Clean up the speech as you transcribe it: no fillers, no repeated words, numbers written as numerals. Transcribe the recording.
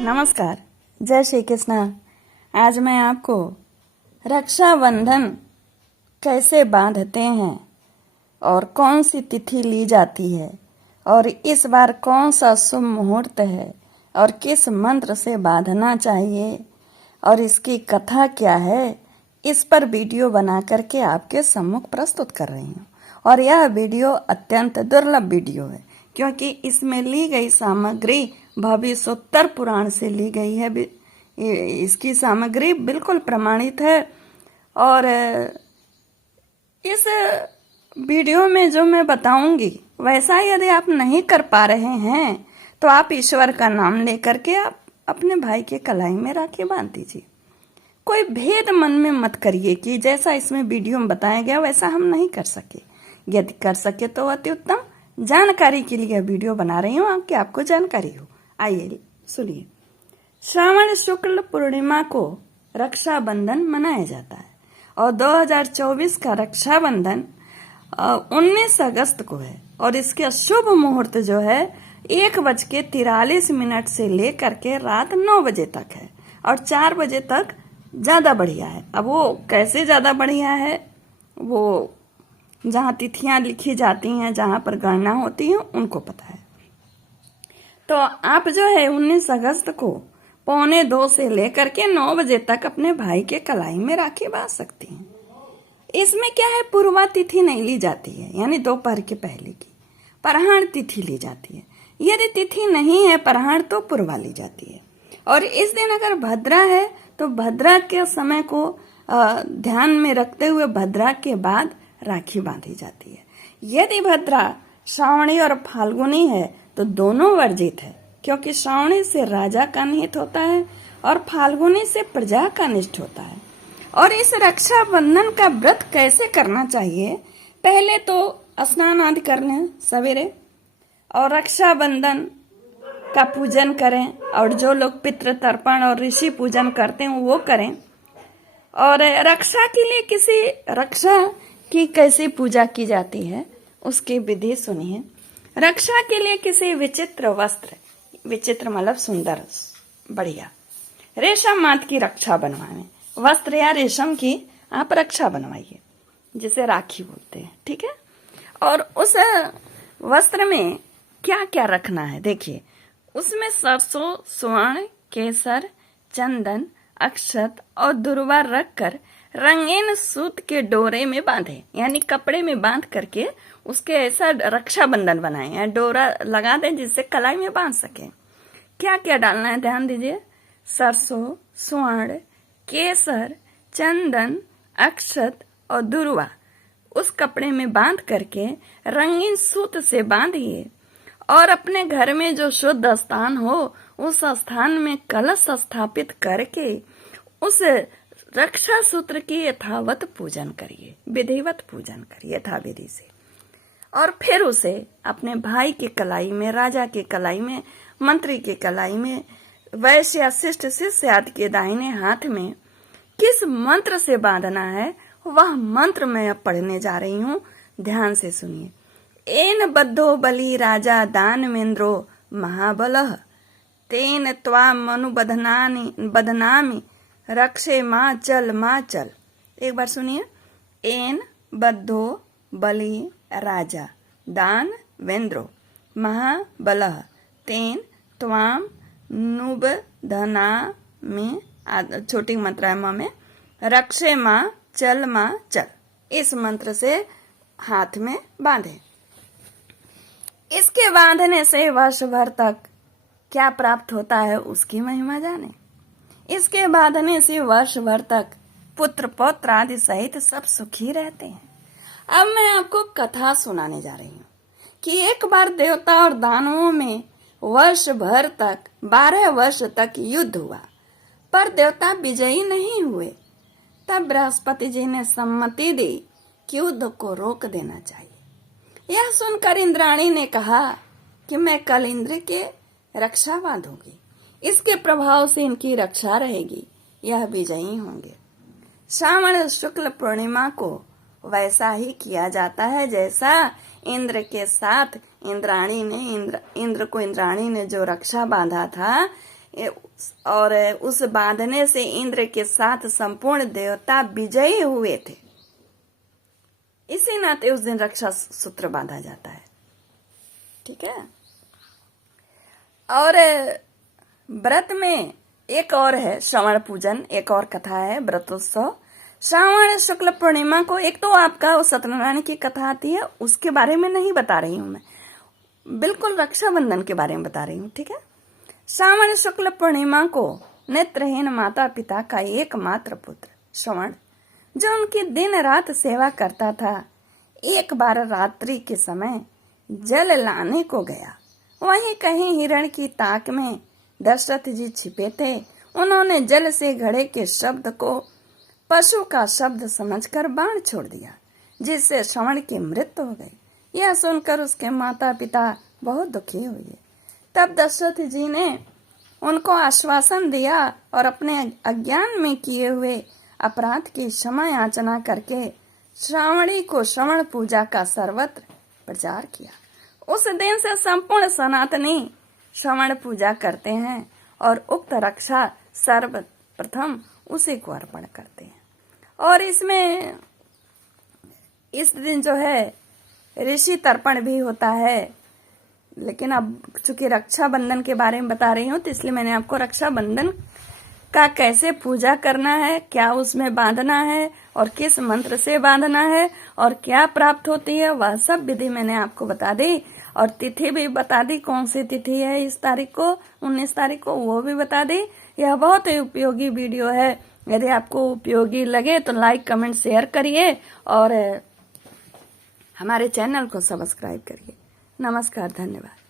नमस्कार, जय श्री कृष्णा। आज मैं आपको रक्षाबंधन कैसे बांधते हैं और कौन सी तिथि ली जाती है और इस बार कौन सा शुभ मुहूर्त है और किस मंत्र से बांधना चाहिए और इसकी कथा क्या है, इस पर वीडियो बना करके आपके सम्मुख प्रस्तुत कर रही हूँ। और यह वीडियो अत्यंत दुर्लभ वीडियो है क्योंकि इसमें ली गई सामग्री भविष्योत्तर पुराण से ली गई है। इसकी सामग्री बिल्कुल प्रमाणित है और इस वीडियो में जो मैं बताऊंगी वैसा यदि आप नहीं कर पा रहे हैं तो आप ईश्वर का नाम लेकर के आप अपने भाई के कलाई में राखी बांध दीजिए। कोई भेद मन में मत करिए कि जैसा इसमें वीडियो में बताया गया वैसा हम नहीं कर सके। यदि कर सके तो अति उत्तम। जानकारी के लिए वीडियो बना रही हूँ कि आपको जानकारी हो। आइए सुनिए। श्रावण शुक्ल पूर्णिमा को रक्षाबंधन मनाया जाता है और 2024 का रक्षाबंधन 19 अगस्त को है और इसके शुभ मुहूर्त जो है 1:43 से लेकर के रात 9 बजे तक है और 4 बजे तक ज्यादा बढ़िया है। अब वो कैसे ज्यादा बढ़िया है, वो जहाँ तिथियां लिखी जाती हैं, जहाँ पर गणना होती है, उनको पता है। तो आप जो है 19 अगस्त को 1:45 से लेकर के 9 बजे तक अपने भाई के कलाई में राखी बांध सकती हैं। इसमें क्या है, पूर्वा तिथि नहीं ली जाती है, यानी दोपहर के पहले की परहाण तिथि ली जाती है। यदि तिथि नहीं है परहाण तो पूर्वा ली जाती है। और इस दिन अगर भद्रा है तो भद्रा के समय को ध्यान में रखते हुए भद्रा के बाद राखी बांधी जाती है। यदि भद्रा श्रावणी और फाल्गुनी है तो दोनों वर्जित है क्योंकि श्रावणी से राजा का निहित होता है और फाल्गुनी से प्रजा का निष्ठ होता है। और इस रक्षाबंधन का व्रत कैसे करना चाहिए, पहले तो स्नान आदि कर लें सवेरे और रक्षाबंधन का पूजन करें। और जो लोग पितृ तर्पण और ऋषि पूजन करते हैं वो करें। और रक्षा के लिए रक्षा की कैसी पूजा की जाती है उसकी विधि सुनिए। रक्षा के लिए किसी विचित्र वस्त्र, विचित्र मतलब सुंदर बढ़िया रेशम मात की रक्षा बनवाएं। वस्त्र या रेशम की आप रक्षा बनवाइए जिसे राखी बोलते हैं, ठीक है। और उस वस्त्र में क्या क्या रखना है देखिए। उसमें सरसों, स्वर्ण, केसर, चंदन, अक्षत और दुर्वा रखकर रंगीन सूत के डोरे में बांधे, यानी कपड़े में बांध करके उसके ऐसा रक्षाबंधन बनाए या डोरा लगा दें जिससे कलाई में बांध सके। क्या क्या डालना है ध्यान दीजिए। सरसों, स्वर्ण, केसर, चंदन, अक्षत और दुर्वा उस कपड़े में बांध करके रंगीन सूत से बांधिए। और अपने घर में जो शुद्ध स्थान हो उस स्थान में कलश स्थापित करके उस रक्षा सूत्र की यथावत पूजन करिए, विधिवत पूजन करिए यथाविधि से। और फिर उसे अपने भाई के कलाई में, राजा के कलाई में, मंत्री के कलाई में, वैश्य या शिष्ट शिष्य आदि के दाहिने हाथ में किस मंत्र से बांधना है वह मंत्र मैं अब पढ़ने जा रही हूँ, ध्यान से सुनिए। एन बद्धो बलि राजा दानवेन्द्रो महाबलः तेन त्वाम मनु बदनामी रक्षे माँ चल। एक बार सुनिए। एन बद्धो बलि राजा दानवेन्द्रो महाबलः तेन त्वाम नुबधनामि, छोटी मात्रा में, रक्षे माँ चल। इस मंत्र से हाथ में बांधे। इसके बांधने से वर्ष भर तक क्या प्राप्त होता है उसकी महिमा जाने। इसके बांधने से वर्ष भर तक पुत्र पौत्र आदि सहित सब सुखी रहते हैं। अब मैं आपको कथा सुनाने जा रही हूँ कि एक बार देवता और दानवों में वर्ष भर तक 12 वर्ष तक युद्ध हुआ पर देवता विजयी नहीं हुए। तब बृहस्पति जी ने सम्मति दी कि युद्ध को रोक देना चाहिए। यह सुनकर इंद्राणी ने कहा कि मैं कल इंद्र के रक्षा बांधूंगी, इसके प्रभाव से इनकी रक्षा रहेगी, यह विजयी होंगे। श्रावण शुक्ल पूर्णिमा को वैसा ही किया जाता है जैसा इंद्र के साथ इंद्राणी ने जो रक्षा बांधा था, और उस बांधने से इंद्र के साथ संपूर्ण देवता विजयी हुए थे। इसी नाते उस दिन रक्षा सूत्र बांधा जाता है। ठीक है। और व्रत में एक और है श्रवण पूजन, एक और कथा है व्रतोत्सव। श्रावण शुक्ल पूर्णिमा को एक तो आपका सत्यनारायण की कथा आती है, उसके बारे में नहीं बता रही हूं मैं, बिल्कुल रक्षाबंधन के बारे में बता रही हूँ। ठीक है। श्रावण शुक्ल पूर्णिमा को नेत्रहीन माता पिता का एकमात्र पुत्र श्रवण, जो उनकी दिन रात सेवा करता था, एक बार रात्रि के समय जल लाने को गया। वहीं कहीं हिरण की ताक में दशरथ जी छिपे थे। उन्होंने जल से घड़े के शब्द को पशु का शब्द समझकर बाण छोड़ दिया, जिससे श्रवण की मृत्यु हो गई। यह सुनकर उसके माता पिता बहुत दुखी हुए। तब दशरथ जी ने उनको आश्वासन दिया और अपने अज्ञान में किए हुए अपराध की क्षमा याचना करके श्रावणी को श्रवण पूजा का सर्वत्र प्रचार किया। उस दिन से संपूर्ण सनातनी श्रवण पूजा करते हैं और उक्त रक्षा सर्वप्रथम उसी को अर्पण करते हैं। और इसमें इस दिन जो है ऋषि तर्पण भी होता है, लेकिन अब चूंकि रक्षाबंधन के बारे में बता रही हूँ तो इसलिए मैंने आपको रक्षाबंधन का कैसे पूजा करना है, क्या उसमें बांधना है और किस मंत्र से बांधना है और क्या प्राप्त होती है, वह सब विधि मैंने आपको बता दी। और तिथि भी बता दी, कौन सी तिथि है इस तारीख को, 19 तारीख को, वो भी बता दी। यह बहुत ही उपयोगी वीडियो है। यदि आपको उपयोगी लगे तो लाइक कमेंट शेयर करिए और हमारे चैनल को सब्सक्राइब करिए। नमस्कार, धन्यवाद।